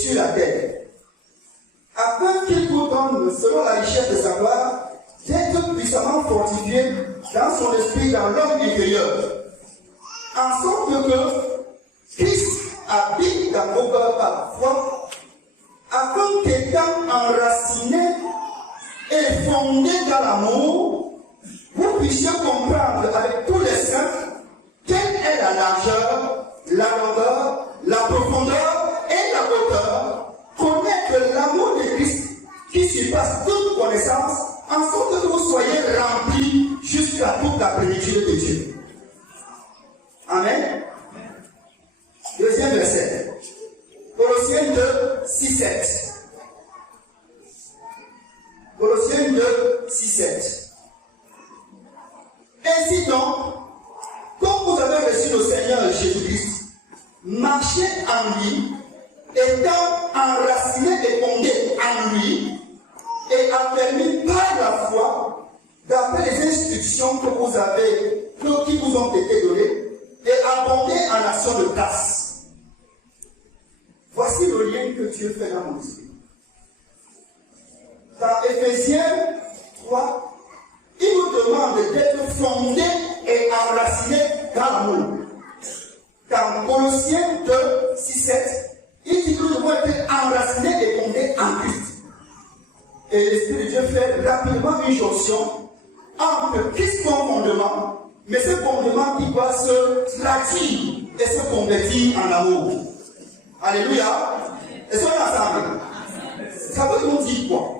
sur la terre, afin qu'il vous donne, selon la richesse de sa gloire, d'être puissamment fortifié dans son esprit, dans l'homme intérieur, en sorte que Christ habite dans vos cœurs par la foi, afin qu'étant enraciné et fondé dans l'amour, vous puissiez comprendre avec tous les saints quelle est la largeur, la longueur, la profondeur et la hauteur, connaître l'amour de Christ qui surpasse toute connaissance, en sorte que vous soyez remplis jusqu'à toute la plénitude de Dieu. Amen. Deuxième verset. Colossiens 2, 6, 7. Colossiens 2, 6, 7. Ainsi donc, comme vous avez reçu le Seigneur Jésus-Christ, marchez en lui, étant enraciné et fondé en lui, et affermi par la foi, d'après les instructions que vous avez, qui vous ont été données, et abondé en action de grâce. Voici le lien que Dieu fait dans mon esprit. Dans Éphésiens 3, il nous demande d'être fondé et enraciné dans l'amour. Dans Colossiens 2, 6, 7, il dit que nous devons être enracinés et fondés en Christ. Et l'Esprit de Dieu fait rapidement une jonction entre Christ comme fondement, mais ce fondement qui doit se traduire et se convertir en amour. Alléluia. Est-ce qu'on est ensemble? Ça veut nous dire quoi?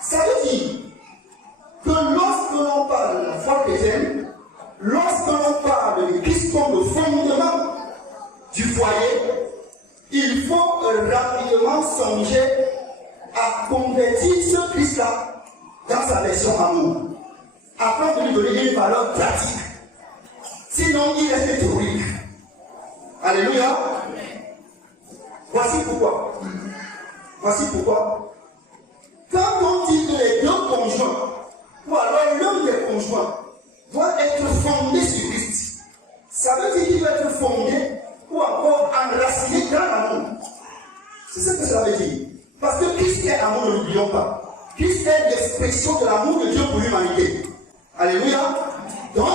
Ça veut dire que lorsque l'on parle de la foi chrétienne, lorsque l'on parle de Christ comme le fondement du foyer, il faut rapidement songer à convertir ce Christ-là dans sa version amour, afin de lui donner une valeur pratique. Sinon, il reste théorique. Alléluia. Voici pourquoi. Voici pourquoi. Quand on dit que les deux conjoints, ou alors l'un des conjoints, doit être fondé sur Christ, ça veut dire qu'il doit être fondé ou encore enraciné dans l'amour. C'est ce que ça veut dire. Parce que Christ est amour, ne l'oublions pas. Christ est l'expression de l'amour de Dieu pour l'humanité. Alléluia. Donc,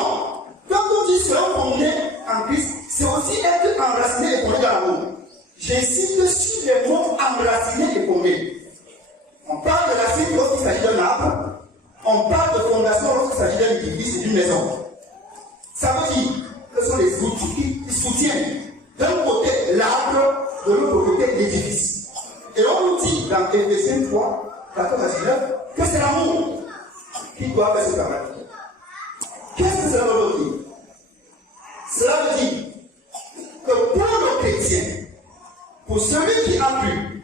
quand on dit sera fondé en Christ, c'est aussi être enraciné et fondé dans l'amour. J'insiste sur les mots enraciné et fondé. On parle de racine lorsqu'il s'agit d'un arbre. On parle de fondation lorsqu'il s'agit d'un édifice et d'une maison. Ça veut dire que ce sont les outils qui soutiennent d'un côté l'arbre, de l'autre côté l'édifice. Et on nous dit dans Éphésiens 3, 14 à 19, que c'est l'amour qui doit faire ce travail. Qu'est-ce que cela veut dire? Cela veut dire que pour le chrétien, pour celui qui a pu,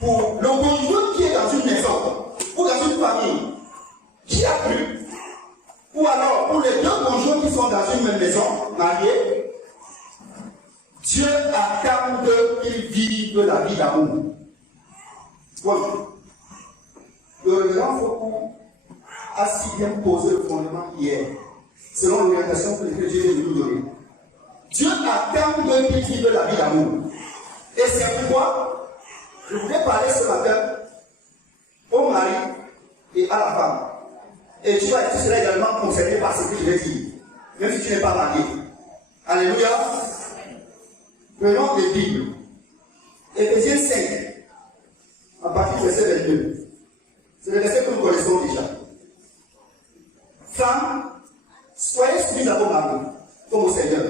pour le conjoint qui est dans une maison ou dans une famille qui a pu, ou alors pour les deux conjoints qui sont dans une même maison, mariés, Dieu attend qu'ils vivent la vie d'amour. Voilà. Le révérend Foucault a si bien posé le fondement hier, selon l'orientation que Dieu vient de nous donner. Dieu attend qu'ils vivent la vie d'amour. Et c'est pourquoi je voulais parler ce matin au mari et à la femme. Et tu seras également concerné par ce que je vais dire, même si tu n'es pas marié. Alléluia. Prenons les Bibles. Éphésiens 5, à partir du verset 22. C'est le verset que nous connaissons déjà. Femmes, soyez soumises à vos maris, comme au Seigneur.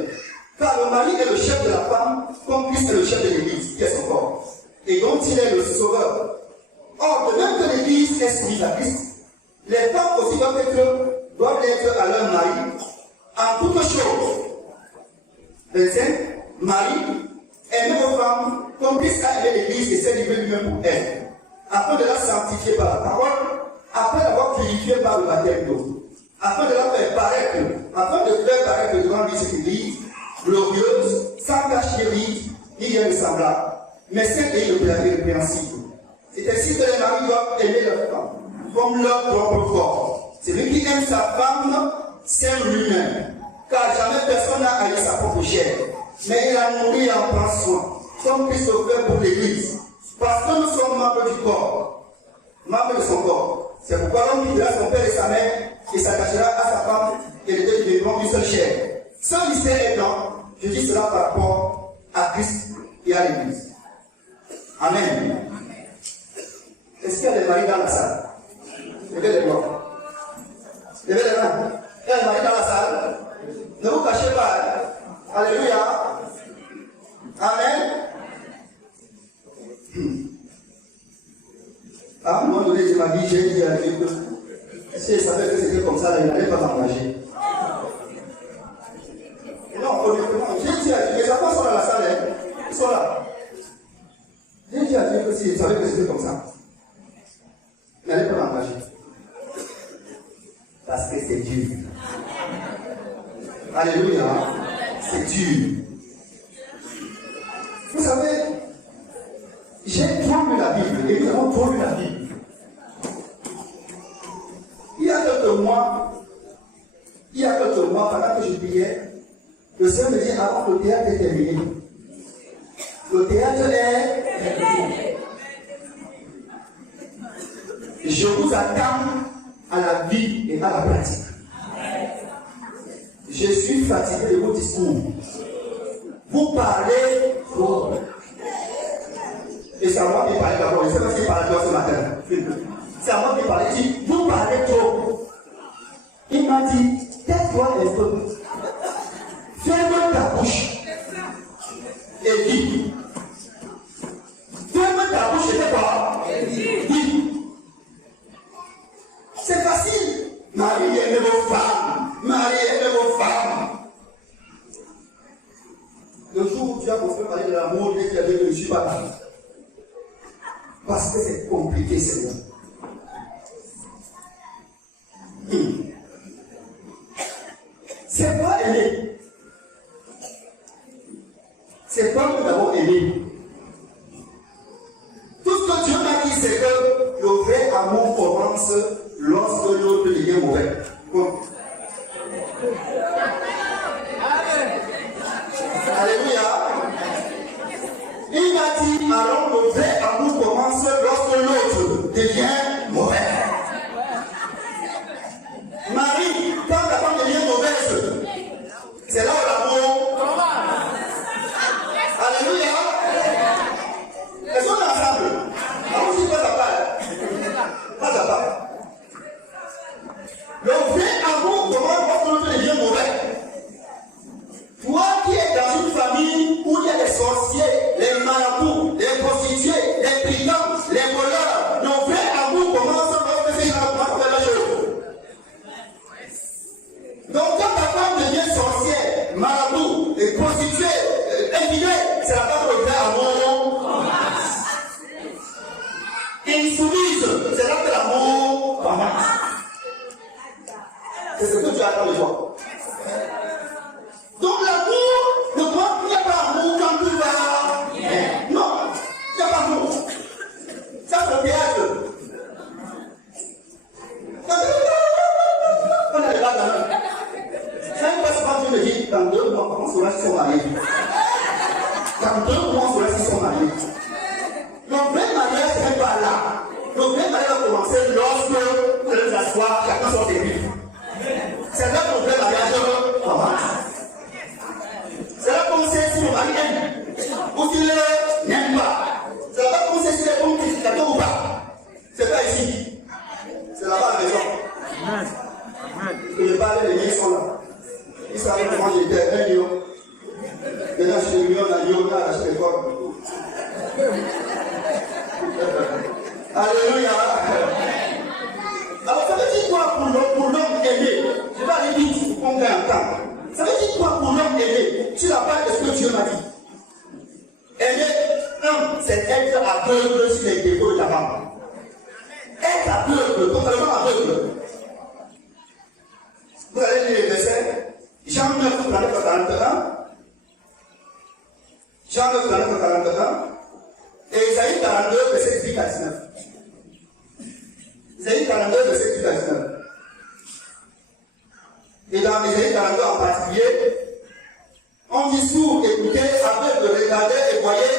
Car le mari est le chef de la femme, comme Christ est le chef de l'Église, qui est son corps, et dont il est le sauveur. Or, de même que l'Église est soumise à Christ, les femmes aussi doivent être à leur mari en toutes choses. Verset, Marie, aimez vos femmes comme Christ a aimé l'Église et s'est livré lui-même pour elle, afin de la sanctifier par la parole, après l'avoir purifiée par le baptême d'eau, afin de la faire paraître devant lui cette Église, glorieuse, sans tache ni ride, ni rien de semblable, mais sainte et irrépréhensible. C'est ainsi que les maris doivent aimer leurs femmes comme leur propre corps. Celui qui aime sa femme s'aime lui-même, car jamais personne n'a haï sa propre chair, mais il la nourrit et en prend soin. comme Christ le fait pour l'Église. Parce que nous sommes membres du corps, membres de son corps. C'est pourquoi l'homme quittera son père et sa mère et s'attachera à sa femme et les deux deviendront une seule chair. Ce mystère étant, je dis cela par rapport à Christ et à l'Église. Amen. Est-ce qu'il y a des maris dans la salle? Levez les doigts. Levez les mains. Il y a des maris dans la salle. Ne vous cachez pas. Alléluia. Amen. À un moment donné, je m'habille, j'ai dit à Dieu que si je savais que c'était comme ça, il n'allait pas m'engager. Non, honnêtement, j'ai dit à Dieu, les enfants sont dans la salle, hein. Ils sont là. J'ai dit à Dieu que si je savais que c'était comme ça, il n'allait pas m'engager. Parce que c'est Dieu. Alléluia. C'est Dieu. Vous savez, j'ai trop lu la Bible et nous avons trop lu la Bible. Il y a quelques mois, pendant que je priais, le Seigneur me dit avant que le théâtre est terminé. Le théâtre est terminé. Je vous attends à la vie et à la pratique. Je suis fatigué de vos discours. Vous parlez trop. Et c'est à moi qui parle d'abord. Je ne sais pas si je parle de ce matin. C'est à moi qui parle. Il dit, vous parlez trop. Il m'a dit, tais-toi un peu. Ferme ta bouche. Et dis. Ferme ta bouche et fais quoi? Dis. C'est facile. Marie aime vos femmes. Marie aime vos femmes. Le jour où tu as commencé à parler de l'amour, dès qu'il y avait que je ne suis pas là. Parce que c'est compliqué, Seigneur. C'est pas aimer. C'est pas nous d'abord aimé. Tout ce que Dieu m'a dit, c'est que le vrai amour commence lorsque l'autre devient mauvais. Bon. Alléluia. Il m'a dit, alors le vrai amour commence lorsque l'autre devient mauvais. Marie, quand ta femme devient mauvaise, c'est là où l'amour commence. Alléluia. Est-ce qu'on est ensemble? Alors, je ne dis pas ta part. Pas ta part. Le vrai amour commence lorsque l'autre devient mauvais. Toi qui es dans une famille où il y a des sorciers, les marabouts, les prostituées, les brigands, les voleurs, le vrai amour commence lorsque c'est la chose. Donc quand ta femme devient sorcière, marabout, et prostituée, infidèle, c'est la part le vrai amour commence. Insoumise, c'est là que l'amour commence. C'est ce que tu attends de toi. Donc l'amour, ne crois qu'il n'y a pas d'amour quand tout va bien. Non, il n'y a pas d'amour. Ça c'est le théâtre. On est là dans le... Chaque fois que Dieu me dit, dans 2 mois, comment ceux-là qui sont mariés? Dans 2 mois, ceux-là qui sont mariés. Le vrai mariage n'est pas là. Le vrai mariage va commencer lorsque vous allez vous asseoir, chacun sort des livres. C'est là que le vrai mariage commence. C'est là qu'on sait si le mari aime ou s'il n'aime pas. C'est là qu'on sait si c'est bon criticateur ou pas. C'est pas ici. C'est là-bas à la maison. Et les parents, les miens sont là. Ils savent comment j'étais, 1 million. Maintenant, je suis million, on a acheté des formes. Alléluia. Alors, ça veut dire quoi pour l'homme aimé? Je vais aller vite pour qu'on gagne un temps. Ça veut dire quoi pour l'homme aimé? Tu n'as pas de ce que Dieu m'a dit. Aimer, c'est être aveugle sur les défauts de ta femme. Être aveugle, totalement aveugle. Vous allez lire les versets. Jean 9, 39, 41. Jean 9, 39, 41. Et Isaïe 42, verset 18 à 19. Isaïe 42, verset 18 à 19. Et dans Isaïe 42 en particulier, on dit sourd, écoutez, aveugle, regardez et voyez,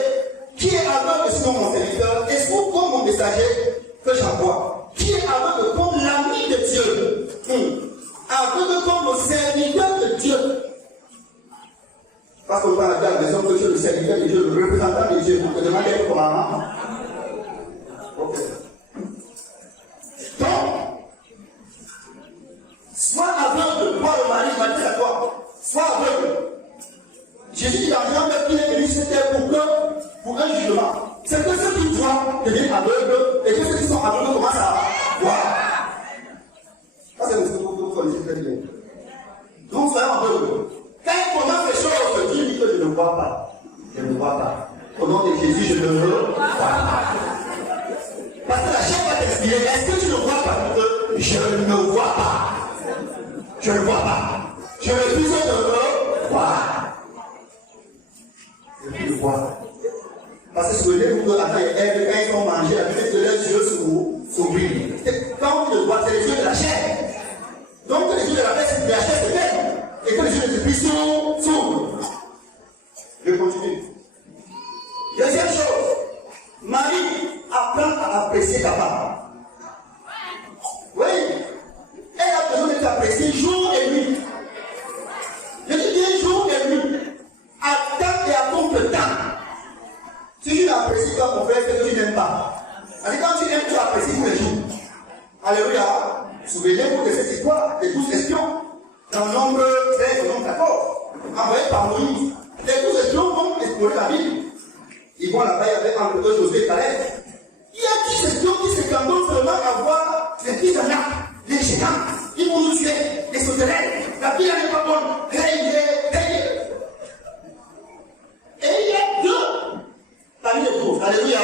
aveugle sinon mon serviteur? Est-ce vous comme mon messager que j'envoie? Qui est aveugle comme l'ami de Dieu? Aveugle comme le serviteur de Dieu. Parce qu'on parle à la maison que Dieu est le serviteur de Dieu, le représentant de Dieu. Vous demandez comment? Ok. Donc, sois aveugle, toi le mari, je dis à toi, sois aveugle. Jésus dit dans Jean qu'il est venu sur terre pour un jugement. C'est que ceux qui voient deviennent aveugles et que ceux qui sont aveugles commencent à voir. Ça, c'est ce que vous connaissez très bien. Donc, soyons aveugles. Quand il commence les choses, Dieu dit que je ne vois pas. Je ne vois pas. Au nom de Jésus, je ne vois pas. Parce que la chair va t'expliquer. Est-ce que tu ne vois pas? Je ne vois pas. Je ne vois pas. Je refuse de le voir. Je refuse de voir. Parce que souvenez-vous que Adam et Ève, quand ils ont mangé, la Bible de leurs yeux s'ouvrent. Quand on le voit, c'est les yeux de la chair. Donc les yeux de la chair se ferment. Et que les yeux de l'esprit s'ouvrent. Je continue. Deuxième chose, Marie apprend à apprécier ta femme. Oui, elle a besoin d'être appréciée jour et nuit. Je dis bien jour et nuit. À temps et à contre temps. Si tu n'apprécies pas mon frère, c'est que tu n'aimes pas. Parce que quand tu aimes, tu apprécies tous les jours. Alléluia. Souvenez-vous de cette histoire des 12 espions. Dans Nombre 13, Nombre 14. Envoyés par Moïse. Les 12 espions vont explorer la ville. Ils vont là-bas, il y avait entre eux Josué et Caleb. Il y a 10 espions qui se cantonent seulement à voir les fils d'Anak, les géants. Ils vont nous tuer, les sauterelles. La ville n'est pas bonne. Hey. Et il y a deux parmi les 12. Alléluia.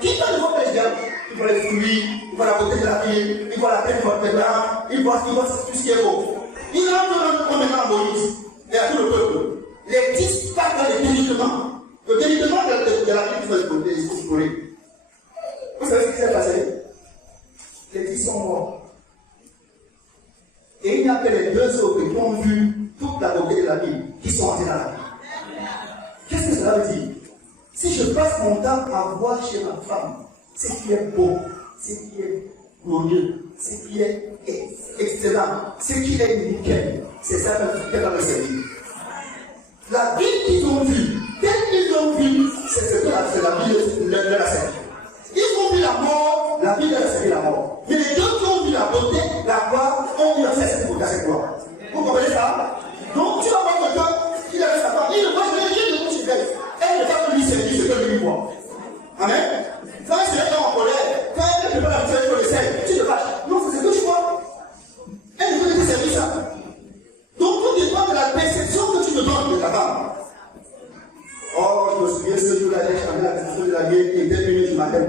Qui va devant les géants? Il voit les fruits, il voit la beauté de la ville, il voit la paix de votre père, il voit tout ce qui est beau. Il rentre maintenant à Moïse et à tout le peuple. Les 10 partent dans les délitements. Le délitement de la vie du peuple. Vous savez ce qui s'est passé? Les 10 sont morts. Et il n'y a que les deux autres qui ont vu toute la beauté de la vie qui sont entrés dans la vie. Qu'est-ce que cela veut dire? Si je passe mon temps à voir chez ma femme ce qui est beau, ce qui est glorieux, ce qui est excellent, ce qui est nickel, c'est ça qu'elle va me servir. La vie qu'ils ont vue, telle qu'ils ont vu, c'est ce que la vie leur a servi. Ils ont vu la mort, la vie leur a servi la mort. Mais les deux qui ont vu la beauté, la gloire, ont eu accès à cette gloire. Vous comprenez ça? Donc tu vas voir quelqu'un, il avait sa femme, il ne voit rien de chez elle. Elle ne va pas lui servir ce que lui voit. Amen. Quand elle se met en colère, quand elle ne peut pas la tuer sur le sel, tu te fâches. Non, c'est ce que tu vois. Elle ne veut te servir ça. Donc tout dépend de la perception que tu me donnes de ta femme. Oh, je me souviens ce jour-là, j'ai chanté la chanson de la vieille, il était 1h du matin.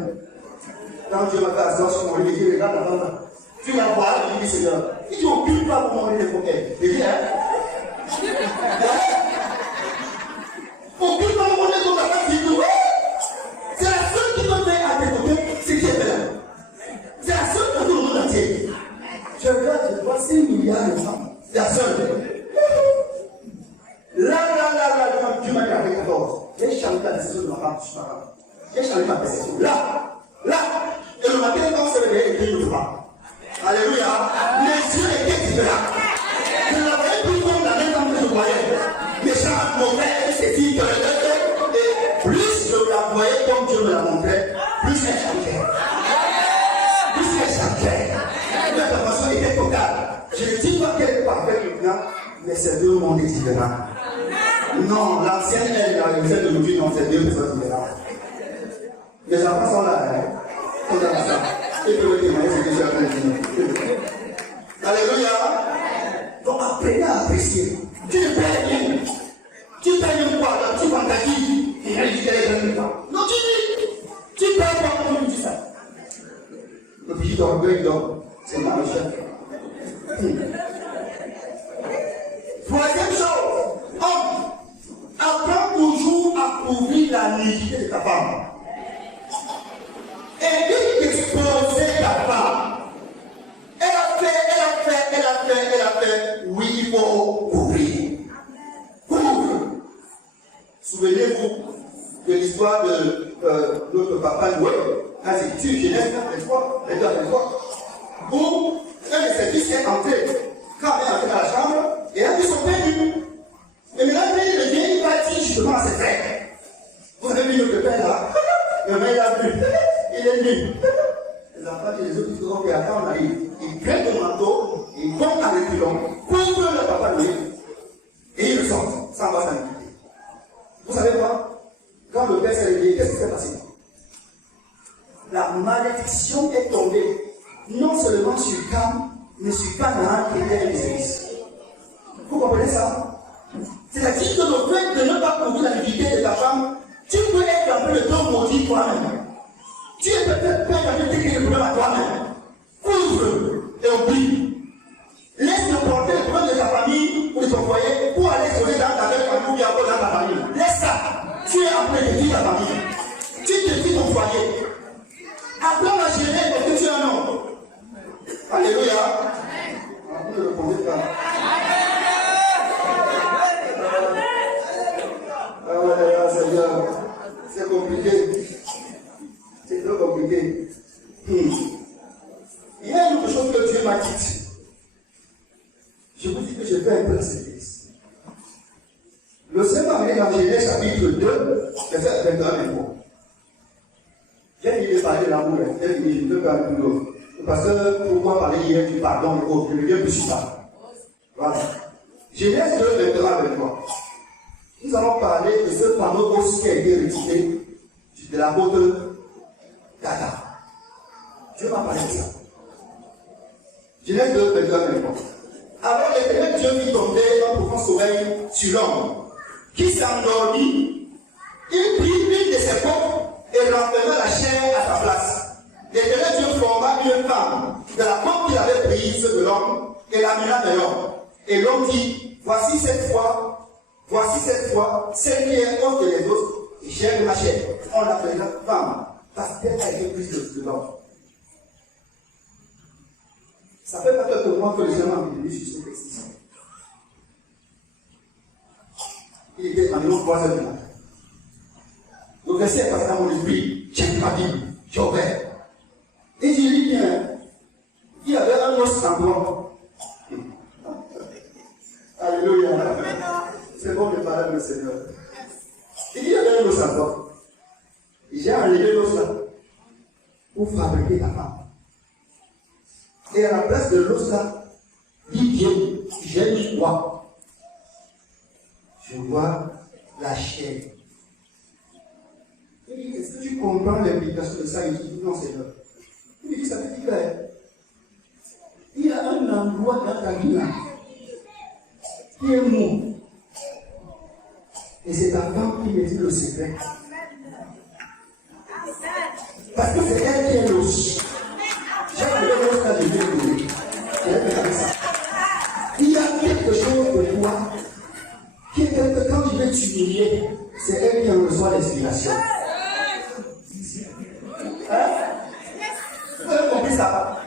Quand Dieu m'a fait asseoir sur mon lit, il dit, regarde la femme. Tu vas voir, il dit, Seigneur, il dit, on ne pue pas pour mon lit de coquet. Il dit, on ne pue pas pour mon lit de coquet. Il dit, oui. C'est la seule qui peut faire à tes côtés ce qui est belle. C'est la seule pour tout le monde entier. Je regarde, je vois 6 milliards de femmes. C'est la seule. Là, Dieu m'a dit avec 14. J'ai changé la décision de ma femme. J'ai changé ma perception. Là. Et le matin, quand on se réveille, il dit, alléluia. Les yeux étaient différents. Je ne la voyais plus comme la même femme que je voyais. Méchant, mauvais, c'est dit que et plus je la voyais comme Dieu me la montrait, plus elle chantait. L'information était totale. Je ne dis pas qu'elle est parfaite maintenant, mais ces deux mondes différents. Non, l'ancienne, elle, celle d'aujourd'hui, non, c'est deux personnes différentes. Les enfants sont là, hein. Ils sont dans ça. Ils peuvent témoigner ce que je suis en train de dire. Alléluia. Donc apprenez à apprécier. Tu ne perds rien. Tu perds une quoi, là, tu vas t'acquitter. Il y a dit qu'elle est dans le temps. Non, tu perds quoi quand tu me dis ça. Le petit d'orgueil, donc, c'est ma recherche. Troisième chose, homme, apprends toujours à couvrir la nudité de ta femme. Et dès d'exposer ta femme, elle a fait, oui, il faut couvrir. Couvre. Souvenez-vous de l'histoire de notre papa Noé, dans l'Écriture, Genèse 23, où un de ses fils est entré. Quand il est entré dans la chambre, et a vu son père nu. Et maintenant, il revient, il va dire justement à ses frères. Vous avez vu notre père là? Le mec l'a vu. Il est nu. Les enfants et les autres disent ok, attends, on arrive. Ils prennent ton manteau, ils tombent à reculons, couvrent le papa Noé. Et ils le sortent. Ça va s'en quitter. Vous savez quoi? Quand le père s'est réveillé, qu'est-ce qui s'est passé? La malédiction est tombée. Non seulement sur Cam, mais sur Canaan qui était les services. Vous comprenez ça? C'est-à-dire que le fait de ne pas couvrir la nudité de ta femme, tu peux être un peu de ton maudit toi-même. Tu es peut-être pas en train de décrire le problème à toi-même. Couvre et oublie. Laisse te porter le problème de ta famille ou de ton foyer pour aller sauver dans ta belle famille ou bien encore dans ta famille. Laisse ça. Tu es en train de détruire ta famille. Tu détruis ton foyer. Apprends à gérer parce que tu es un homme. Alléluia. Vous ne répondez pas. Seigneur, c'est compliqué. C'est trop compliqué. Il y a une autre chose que Dieu m'a dit. Je vous dis que je fais un peu la service. Le Seigneur m'a amené dans Genèse chapitre 2, verset 21 et 23. J'ai fini de parler de l'amour, j'ai fini, je ne peux pas plus loin. Parce que pourquoi parler hier du pardon et autres, je ne viens plus sur ça. Voilà. Genèse 2, 21 et 23. Nous allons parler de ce fameux os qui a été retiré de l'apôtre d'Adam. Dieu m'a parlé de ça. Genèse 2, 21 et 23. Alors l'Éternel Dieu fit tomber un profond sommeil sur l'homme, qui s'endormit. Il prit une de ses pommes et renferma la chair à sa place. L'Éternel Dieu forma une femme de la pomme qu'il avait prise de l'homme et l'amena vers l'homme. Et l'homme dit, voici cette fois, celle qui est autre que les autres, et chair de ma chair. On l'appelle la femme, parce qu'elle a été prise de l'homme. Ça fait pas quelques mois que le Seigneur m'a mis sur ce texte. Il était environ 3 heures du matin. Le verset est passé dans mon esprit. J'ai pas dit, j'ai ouvert. Et je lis bien. Il y avait un os sanglant. Alléluia. C'est bon de parler avec le Seigneur. Il y avait un os sanglant. J'ai enlevé l'os là pour fabriquer ta femme. Et à la place de l'os là, dit Dieu, j'ai mis quoi? Je vois la chair. Il dit, est-ce que tu comprends l'implication de ça? Il dit, non, Seigneur. Il dit, ça veut dire qu'il y a un endroit dans ta vie là qui est mou. Et c'est ta femme qui me dit le secret. Parce que c'est elle qui est l'os. J'ai appelé l'os là, je vais le donner. Il y a quelque chose de toi qui est que quand je vais t'humilier, c'est elle qui en reçoit l'inspiration. Hein? Vous avez compris ça?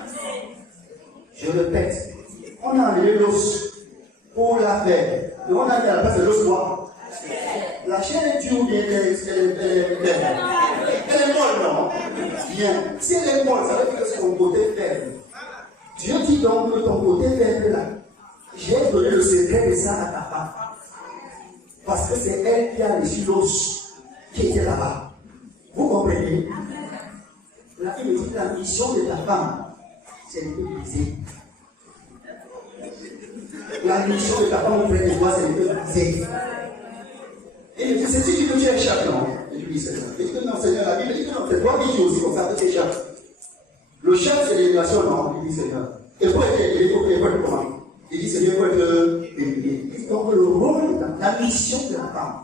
Je répète, on a enlevé l'os pour la faire. Et on a mis à la place de l'os quoi? La chair est dure ou bien elle est molle, non? Bien. Si elle est molle, ça veut dire que c'est ton côté faible. Dieu dit donc que ton côté faible là, j'ai donné le secret de ça à ta femme. Parce que c'est elle qui a reçu l'os qui était là-bas. Vous comprenez? Là, il me dit que la mission de ta femme, c'est de te briser. La mission de ta femme auprès de toi, c'est de te briser. Et il me dit, c'est-tu que tu échappes, non? Et je lui dis, Seigneur. Il dit que non, Seigneur, la Bible dit que non, c'est toi qui dis aussi comme ça que tu échappes. Le chef, c'est l'élévation, non? Il dit, Seigneur. Et pour être élevé, il faut être comment? Il dit, Seigneur, il faut être élevé. Donc, le rôle, la mission de la femme,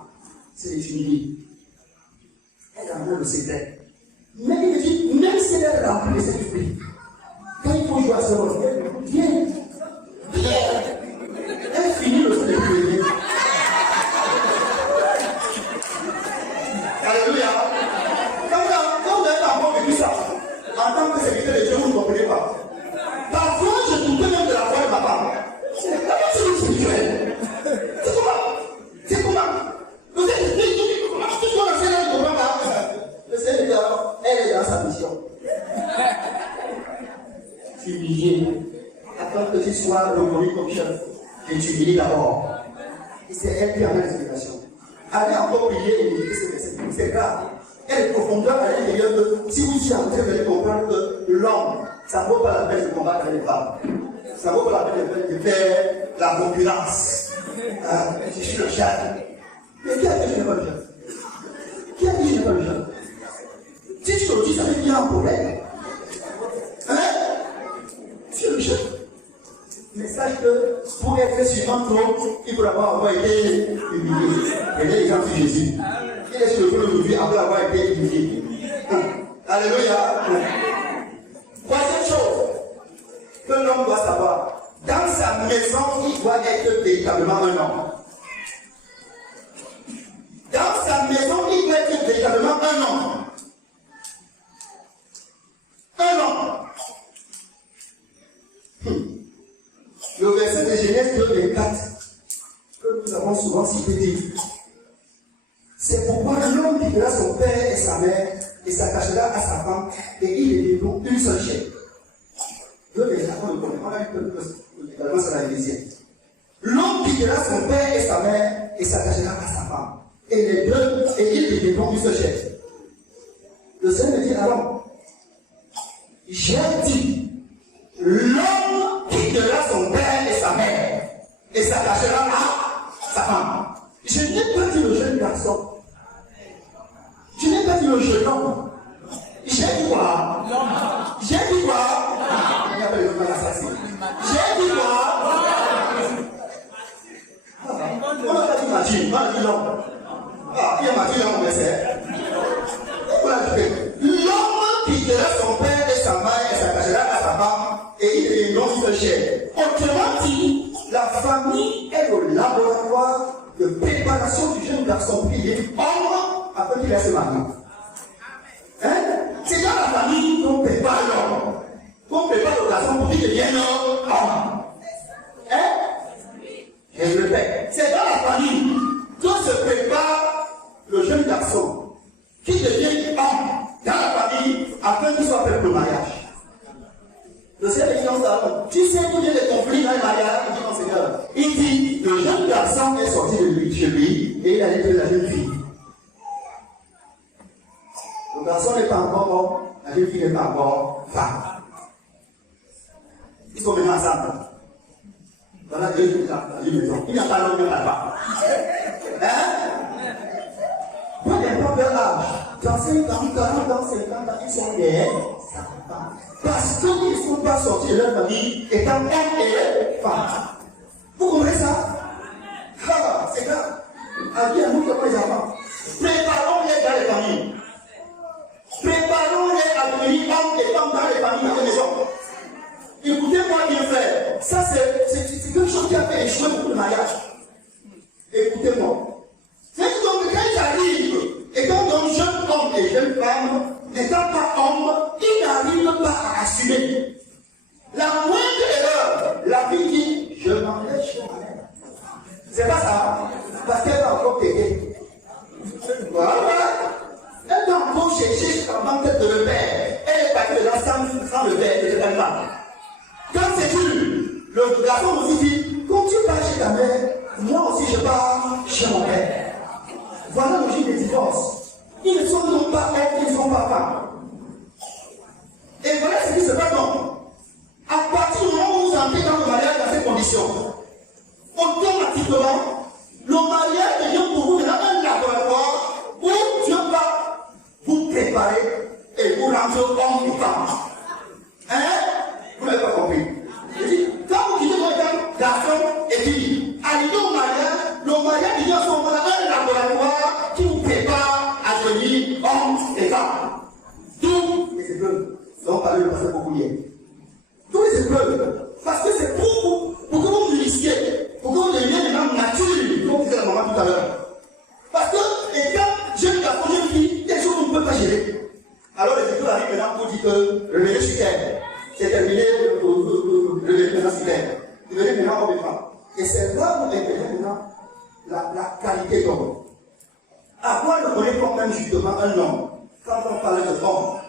c'est de t'humilier. Elle a le secret. Mais il me dit, même si elle est remplie de cet esprit, quand il faut jouer à ce rôle, viens. Elle finit le secret. Alléluia. Quand vous êtes encore vécu ça, en tant que serviteur de Dieu, vous ne comprenez pas. Parfois, je doutais même de la foi de ma femme. C'est comment c'est spirituel. C'est comment? C'est comment? Vous êtes comment? Tu dois le Seigneur ne comprend pas. Le Seigneur sa mission. T'humilier. Attends que tu sois reconnu comme chef. Et tu humilies d'abord. Et c'est elle qui a l'explication. Allez encore prier et méditer ce verset. C'est grave. Il y a des profondeurs à l'intérieur que si vous y entrez, vous allez comprendre que l'homme, ça ne vaut pas la peine de combattre avec les femmes. Ça ne vaut pas la peine de faire la concurrence. Je suis le chef. Mais qui a dit que je n'ai pas le chef? Qui a dit que je n'ai pas le chef? Si tu le dis, ça veut dire qu'il y a un problème. Hein? Tu es le chef. Mais sache que pour être sur un trône, il faut avoir été humilié. Et là, exemple sur Jésus. Il est sur le trône aujourd'hui après avoir été humilié. Alléluia. Troisième chose que l'homme doit savoir. Dans sa maison, il doit être véritablement un homme. Dans sa maison, il doit être véritablement un homme. Un homme. Le verset de Genèse 2:24 que nous avons souvent cité dit. C'est pourquoi l'homme quittera son père et sa mère et s'attachera à sa femme et ils deviendront une seule chair. On a vu que également c'est la deuxième. L'homme quittera son père et sa mère et s'attachera à sa femme. Et les deux, et ils deviendront une seule chair. Le Seigneur me dit alors, j'ai dit, l'homme quittera son père et sa mère et s'attachera à sa femme. Je n'ai pas dit le jeune garçon. Je n'ai pas dit le jeune homme. J'ai dit quoi? J'ai dit quoi? J'ai dit quoi? On n'a pas dit Mathieu, on a dit l'homme. Ah, il y a Mathieu dans mon verset. L'homme quittera son père et sa mère et s'attachera à sa femme et ils deviendront une seule chair. Autrement dit, la famille est le laboratoire de préparation du jeune garçon qui est homme afin qu'il laisse se marier. Hein? C'est dans la famille qu'on prépare l'homme, qu'on prépare le garçon pour qu'il devienne homme. Hein? Je le répète, c'est dans la famille qu'on se prépare le jeune garçon qui devient homme dans la famille afin qu'il soit prêt pour le mariage. Le Seigneur dit dans sa tu sais d'où viennent les conflits dans les mariages? Il dit non, Seigneur. Il dit le jeune garçon est sorti de lui, chez lui et il a été la jeune fille. Le garçon n'est pas encore homme, la jeune fille n'est pas encore femme. Ils sont maintenant ensemble. Voilà deux jours dans une maison. Il n'y a pas l'homme, il n'y a pas la femme. Hein? Peu importe leur âge, dans 50 ans, 40 ans, 50 ans, ils sont des femmes. Parce qu'ils ne sont pas sortis de leur famille étant homme et femme. Vous comprenez ça? Ah, c'est grave. Avis à nous comme les enfants. Préparons-les dans les familles. Préparons-les à devenir hommes et femmes dans les familles, dans les maisons. Écoutez-moi bien frère. Ça c'est quelque chose qui a fait échouer beaucoup de mariages. Écoutez-moi. C'est donc quand ils arrivent, étant donc jeune homme et jeune femme, n'étant pas homme, ils n'arrivent pas à assumer. La moindre erreur, la vie dit, je m'en vais chez ma mère. C'est pas ça, parce qu'elle va encore t'aider. Voilà. Elle va encore chercher pendant tête de le père. Elle est partie de là sans le père, de cette femme. Quand c'est dur, le garçon aussi dit, quand tu pars chez ta mère, moi aussi je pars chez mon père. Voilà le logique des divorces. Ils ne sont non pas hommes, ils ne sont pas femmes. Et voilà ce qui se passe donc. À partir du moment où vous entrez dans le mariage dans ces conditions, automatiquement, le mariage devient pour vous un laboratoire où Dieu va vous préparer et vous rendre homme ou femme. Hein? Vous n'avez pas compris. Je dis, quand vous quittez votre garçon et fille, arrivez au mariage, le mariage devient à ce moment-là un laboratoire qui vous prépare à devenir homme et femme. Tous les épreuves, dont parlait le pasteur beaucoup hier. Tous les épreuves, parce que c'est pour que vous mûrissiez, pour que vous deveniez des gens matures, comme disait la maman tout à l'heure. Parce que, étant jeune garçon, jeune fille, des choses qu'on ne peut pas gérer. Alors les épreuves arrivent maintenant pour dire que revenez sur terre. C'est terminé, revenez maintenant sur terre. Devenez maintenant homme et femme. Et c'est là où est maintenant la qualité d'homme. À quoi le connaît comme même justement un homme? Quand on parle de homme,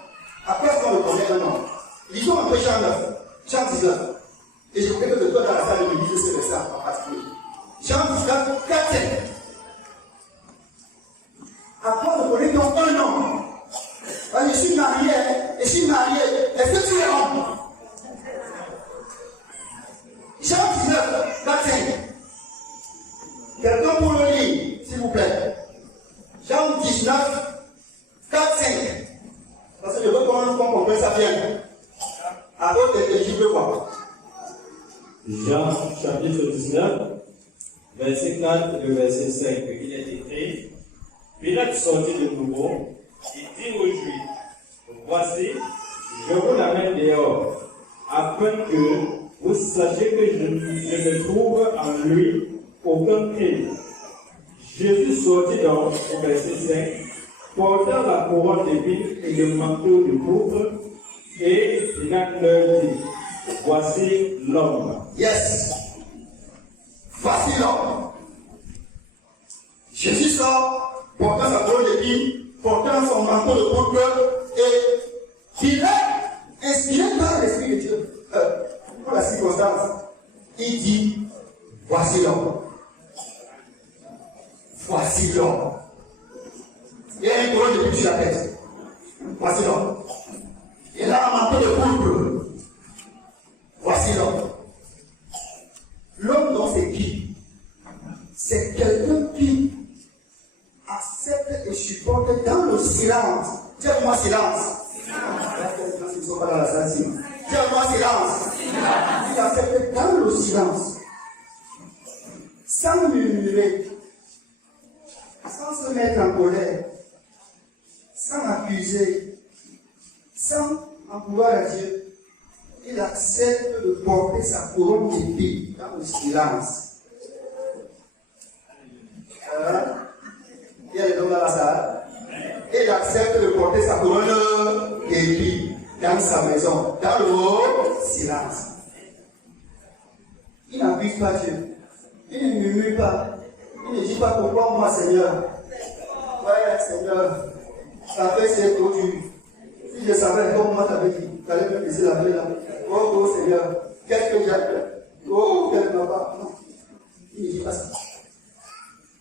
je suis marié, je suis marié. Est-ce que tu es homme? Jean 19, 4-5. Quelqu'un pour le lire, s'il vous plaît. Jean 19, 4-5. Parce que je veux qu'on comprenne ça bien. À votre intelligible quoi? Jean chapitre 19, verset 4 et verset 5. Il est écrit: Pilate sortit de nouveau et dit aux Juifs: Voici, je vous l'amène dehors, afin que vous sachiez que je ne trouve en lui aucun crime. Jésus sortit donc, au verset 5, portant la couronne d'épines et le manteau de pourpre, et il leur dit: Voici l'homme. Yes. Voici l'homme. Jésus sort, portant sa couronne d'épines, portant son manteau de pourpre, et il est inspiré par l'Esprit de Dieu. Pour la circonstance, il dit: Voici l'homme. Voici l'homme. Il y a une couronne d'épines sur la tête. Voici l'homme. Il a un manteau de pourpre. Voici l'homme. L'homme, donc, c'est qui? C'est quelqu'un qui accepte et supporte dans le silence. Dis-moi silence. Ils ne sont pas dans la salle. Dis-moi silence. Il accepte dans le silence. Sans murmurer. Sans se mettre en colère. Sans accuser. Sans en vouloir à Dieu. Il accepte de porter sa couronne d'épines dans le silence. Il y a des hommes dans la salle. Il accepte de porter sa couronne d'épines dans sa maison, dans le silence. Il n'abuse pas Dieu. Il ne murmure pas. Il ne dit pas: Pourquoi moi, Seigneur? Ouais, Seigneur, ça fait c'est trop dur. Si je savais comme moi t'avais dit, tu allais me laisser la main là. Oh Seigneur, qu'est-ce que j'ai fait? Oh, quel papa. Non. Il ne dit pas ça.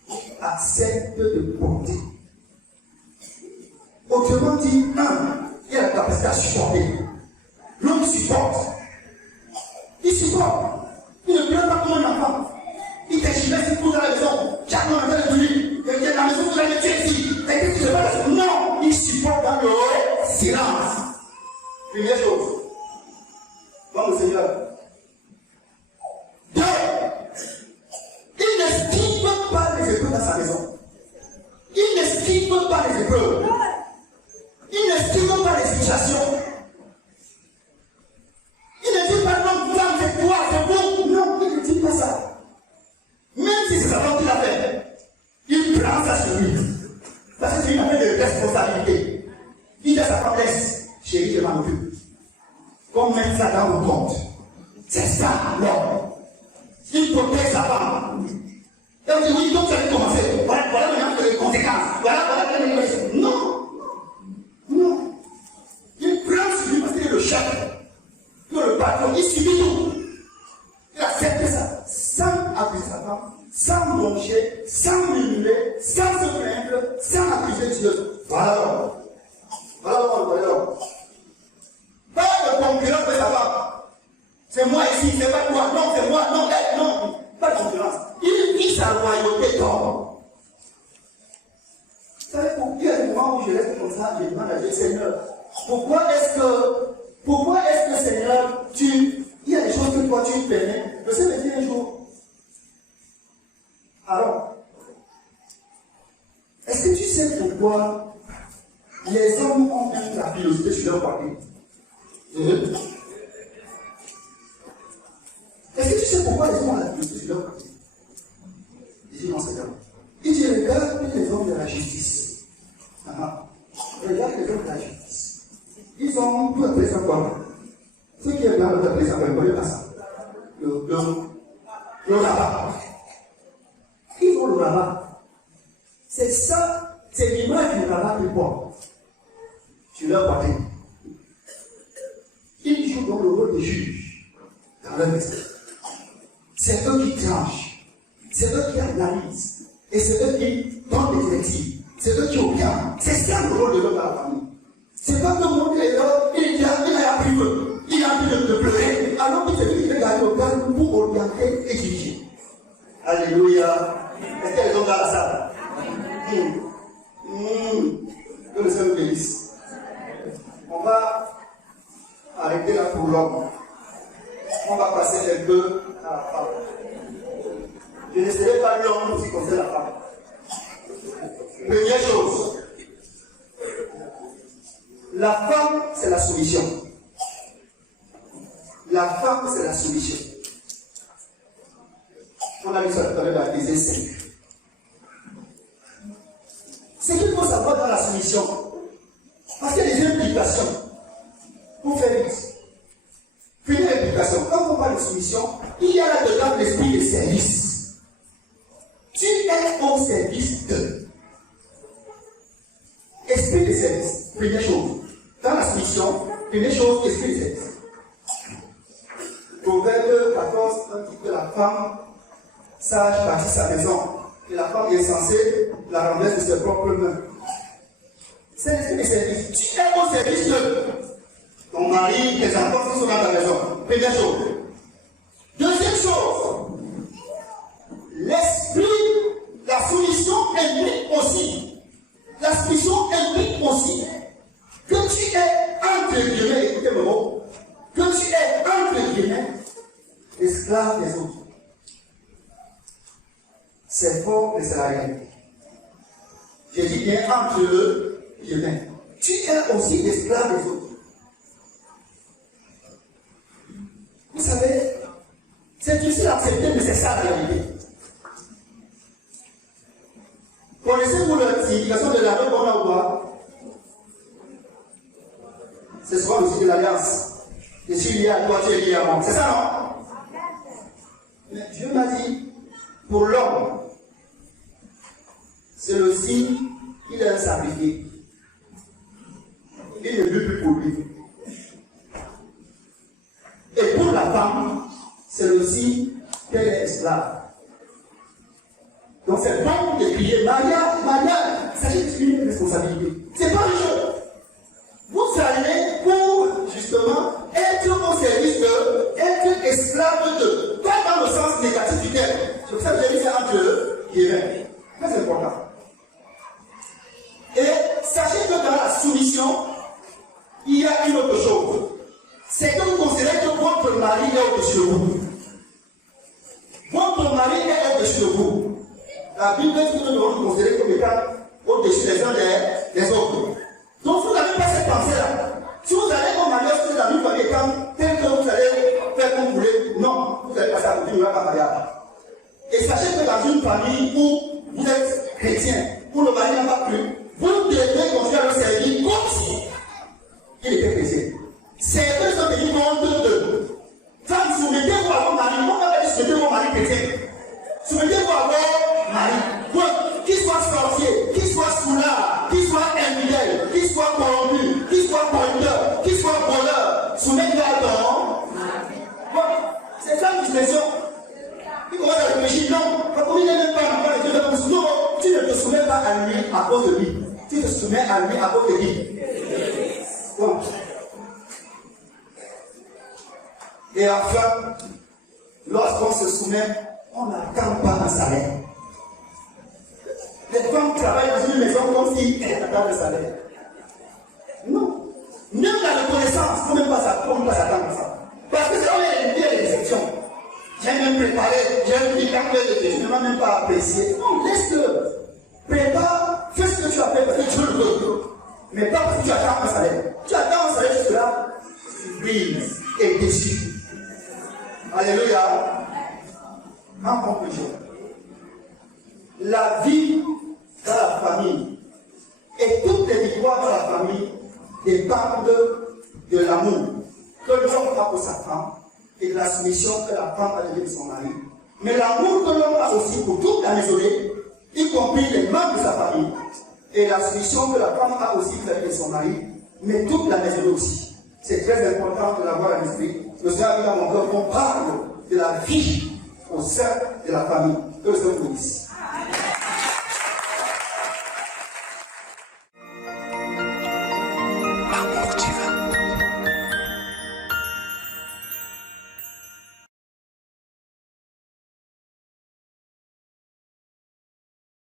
Il accepte de porter. Autrement dit, il a la capacité à supporter. L'homme supporte. Il supporte. Il ne pleure pas comme un enfant. Il t'échille, il pousse à la maison. Chacun a besoin de lui. Il y a la maison, vous allez tuer ici. Qu'est-ce qui se passe? Non, il supporte dans le silence. Première chose. Bon, le Seigneur. Deux, il n'esquive pas les épreuves dans sa maison. Il n'esquive pas les épreuves. Il n'esquive pas les situations. Il ne dit pas: Non, toi, c'est toi, c'est vous. Non, il ne dit pas ça. Même si c'est sa femme qui l'a fait, il prend ça sur lui. Parce que c'est une affaire de responsabilité. Il dit à sa femme: Laisse, chérie, je m'en occupe. Comme mettre ça dans le compte. C'est ça, l'homme. Il protège sa femme. Et on dit: Oui, donc ça va commencer. Voilà maintenant les conséquences. Voilà les conséquences. Non. Non. Il prend sur lui parce qu'il est le chef. Il est le patron. Il subit tout. Il accepte ça. Sans accuser sa femme, sans broncher, sans murmurer, sans se plaindre, sans accuser Dieu. Voilà l'homme. Voilà l'homme. Pas de concurrence de sa femme. C'est moi ici, c'est pas toi. Non, c'est moi. Non, non. Pas de concurrence. Il vit sa royauté d'homme. Vous savez, pour quel moment où je reste comme ça, je demande à Dieu: Seigneur, pourquoi est-ce que Seigneur, il y a des choses que toi tu me permets? Je sais me dire un jour: alors, est-ce que tu sais pourquoi les hommes ont eu la pilosité sur leur poitrine? Est-ce que tu sais pourquoi les hommes ont la pilosité sur leur poitrine? Il dit: Non, Seigneur. Il dit: Regarde les hommes de la justice. Regarde les hommes de la justice. Ils ont tout appelé ça quoi? Ce qui est blanc, on appelle ça quoi? Ils ne connaissent pas ça. Le rabat. Ils ont le rabat. C'est ça, c'est l'image du rabat qu'ils portent sur leur poitrine. Ils jouent donc le rôle de juge dans leur maison. C'est eux qui tranchent. C'est eux qui analysent. Et c'est eux qui donnent des directives. C'est eux qui opèrent. C'est ça le rôle de l'homme dans la famille. C'est pas que le monde est là, il a appris de pleurer, alors que c'est lui qui fait garder au calme pour orienter et diriger. Alléluia. Est-ce qu'elles sont dans la salle? Que le Seigneur nous bénisse. On va arrêter là pour l'homme. On va passer un peu à la femme. Je ne serai pas l'homme qui concerne la femme. Première chose, la femme, c'est la soumission. La femme, c'est la soumission. On a vu ça tout à l'heure dans Éphésiens 5. Ce qu'il faut savoir dans la soumission, parce qu'il y a des implications. Pour faire vite. Première implication, quand on parle de soumission, il y a là-dedans l'esprit de service. Tu es au service de. Esprit de service, première chose. Dans la soumission, première chose, esprit de service. Proverbe 14 dit que la femme sage bâtit sa maison, et la femme est censée la renverser de ses propres mains. C'est l'esprit de service. Tu es au service de ton mari, tes enfants qui sont dans ta maison. Première chose. Deuxième chose, l'esprit, la soumission implique aussi. La soumission implique aussi que tu es entre guillemets, écoutez le mot, que tu es entre guillemets esclave des autres. C'est fort, mais c'est la réalité. Je dis bien entre guillemets. Tu es aussi esclave des autres. Vous savez, c'est difficile à accepter, mais c'est ça la réalité. Connaissez-vous la signification de la qu'on a au doigt? C'est souvent le signe de l'alliance. Je suis lié à toi, tu es lié à moi. C'est ça, non? Mais Dieu m'a dit, pour l'homme, c'est le signe qu'il est un sacrifié. Il ne veut plus pour lui. Et pour la femme, c'est le signe qu'elle est esclave. Donc c'est pas de crier Maria, c'est une responsabilité. C'est pas un jeu. Vous allez pour justement être au service de, être esclave de, pas dans le sens négatif du terme. C'est pour ça que j'ai mis ça entre guillemets. Très important. Et sachez que dans la soumission, il y a une autre chose. C'est que vous considérez que votre mari est au-dessus de vous. Votre mari est au-dessus de vous. La Bible dit que nous devons nous considérer comme étant au-dessus des uns des autres. Donc vous n'avez pas cette pensée-là. Si vous allez au mariage, vous avez une famille comme tel que vous allez faire comme vous voulez, non, vous allez passer à côté de votre mariage. Et sachez que dans une famille où vous êtes chrétien, où le mari n'a pas plu, vous devez continuer à le servir comme si il était chrétien. C'est eux qui ont tenu compte de. Quand soumettez-vous à vos maris, pourquoi vous soumettez vos maris chrétiens? Soumettez-vous à vos maris. Qu'il soit sorcier, qu'il soit soulard, qu'il soit infidèle, qu'il soit corrompu, qu'il soit pointeur, qu'il soit voleur, soumettez-vous à ton mari. C'est ça l'expression. Il commence à réfléchir, non, comme il n'est même pas encore les yeux de non, tu ne te soumets pas à lui à cause de lui. Tu te soumets à lui à cause de qui? Bon. Et enfin, lorsqu'on se soumet, on n'attend pas un salaire. Les femmes travaillent dans une maison comme si elles attendaient le salaire. Non. Même la reconnaissance, il ne faut même pas s'attendre à ça. Parce que c'est là où il y a les exceptions. J'ai même préparé, j'ai dit quand je ne m'ai même pas apprécié. Non, laisse-le. Prépare, fais ce que tu as fait parce que tu le veux. Mais pas parce que tu attends un salaire. Tu attends un salaire jusque-là, tu brises et déçu. Alléluia. En conclusion, la vie dans la famille et toutes les victoires dans la famille dépendent de l'amour que l'homme a pour sa femme et de la soumission que la femme a donnée de son mari. Mais l'amour que l'homme a aussi pour toute la maisonnée, y compris les membres de sa famille, et la soumission que la femme a aussi vis-à-vis de son mari, mais toute la maisonnée aussi. C'est très important de l'avoir à l'esprit. Le Seigneur a mis dans mon cœur qu'on parle de la vie au sein de la famille. Que le Seigneur vous bénisse.